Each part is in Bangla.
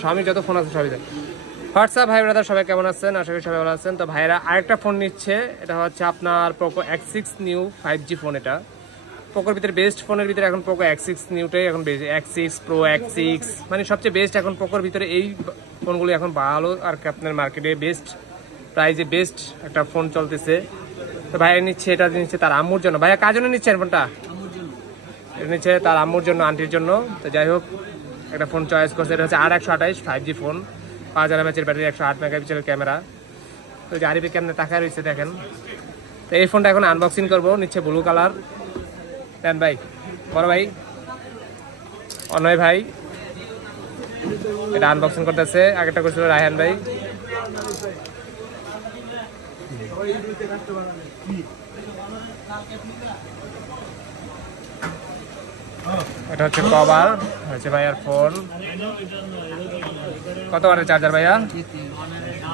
স্বামী যত ফোন আছে সবই দেয়। হোয়াটসঅ্যাপ ভাই ব্রাদার, সবাই কেমন আছেন? আশা করি সবাই ভালো আছেন। তো ভাইরা আরেকটা ফোন নিচ্ছে, এটা হচ্ছে আপনার Poco X6 new 5G phone. এটা পোকোর ভিতরে বেস্ট ফোনের ভিতরে এখন পোকো X6 নিউটাই এখন বেস্ট। X6 Pro, X6 মানে সবচেয়ে বেস্ট এখন পোকোর ভিতরে এই ফোনগুলো এখন ভালো আর কি, আপনার মার্কেটে বেস্ট প্রাইজে বেস্ট একটা ফোন চলতেছে। তো ভাইয়া নিচ্ছে, এটা নিচ্ছে তার আম্মুর জন্য। ভাইয়া কার জন্য নিচ্ছেন ফোনটা? এটা নিচ্ছে তার আম্মুর জন্য, আন্টির জন্য। তো যাই হোক, একটা ফোন চয়েস করছে, এটা হচ্ছে 8128 5G ফোন, 5000 mAh ব্যাটারি, 108 মেগাপিক্সেলের ক্যামেরা। তো যে আরিফে কেমনে তাকায় রয়েছে দেখেন। তো এই ফোনটা এখন আনবক্সিং করবো। নিচ্ছে ব্লু কালার। দেন ভাই, বড় ভাই অনয় ভাই এটা আনবক্সিং করতেছে। আগেটা করছিল রায়হান ভাই। এটা হচ্ছে কভার, হচ্ছে ভাইয়ার ফোন। কত ওয়াটের চার্জার ভাইয়া?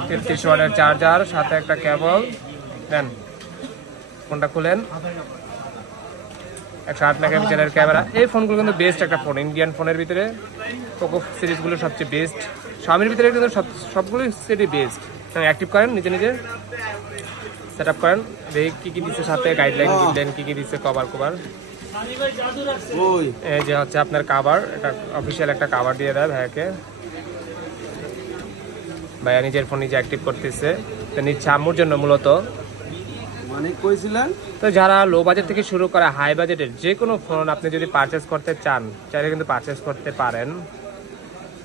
33 ওয়াটের চার্জার, সাথে একটা কেবল। দেন ফোনটা খুলেন। 108 মেগাপিক্সেলের ক্যামেরা। এই ফোনগুলো কিন্তু বেস্ট একটা ফোন, ইন্ডিয়ান ফোনের ভিতরে পোকো সিরিজগুলো সবচেয়ে বেস্ট। স্বামীর ভিতরে কিন্তু সবগুলোই সেটই বেস্ট। অ্যাক্টিভ করেন, নিজে নিজে সেট আপ করেন। দেখি কী কী দিচ্ছে সাথে, গাইডলাইন দিলেন কী কী দিচ্ছে। কভার এই যে হচ্ছে আপনার কাভার, এটা অফিসিয়াল একটা কাভার দিয়ে দেয় ভাইয়াকে। ভাইয়া নিজের ফোন নিজে অ্যাক্টিভ করতেছে। তো নিচ্ছে আম্মুর জন্য মূলত। তো যারা লো বাজেট থেকে শুরু করে হাই বাজেটের যে কোনো ফোন আপনি যদি পারচেস করতে চান, চাইলে কিন্তু পারচেস করতে পারেন।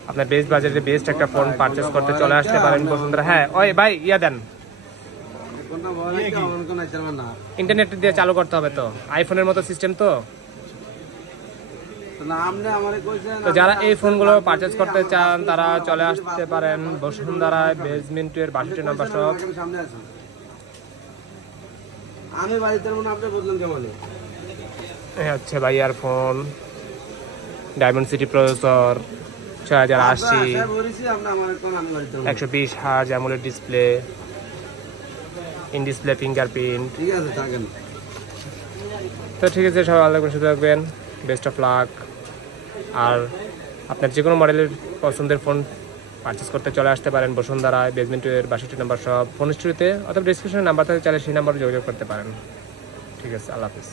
আপনার বেস্ট বাজেটে বেস্ট একটা ফোন পারচেস করতে চলে আসতে পারেন বসুন্ধরা। হ্যাঁ ওই ভাই ইয়া দেন, ইন্টারনেট দিয়ে চালু করতে হবে। তো আইফোনের মতো সিস্টেম। তো যারা এই ফোনগুলো পারচেস করতে চান তারা চলে আসতে পারেন বসুন্ধরায়, বেসমেন্ট 2 এর 62 নম্বর শপ। এই হচ্ছে ভাইয়ার phone, diamond city processor, 6080, 120 hertz AMOLED display, in display fingerprint. তো ঠিক আছে, সবাই ভালো থাকবেন, সুস্থ থাকবেন, বেস্ট অফ লাক। আর আপনার যে কোনো মডেলের পছন্দের ফোন পারচেস করতে চলে আসতে পারেন বসুন্ধরায়, বেসমেন্ট 2 এর 62 নম্বর শপ। ফোন স্টোরিতে অথবা ডিসক্রিপশনে নাম্বার থাকে, চাইলে সেই নাম্বারে যোগাযোগ করতে পারেন। ঠিক আছে, আল্লাহ হাফিজ।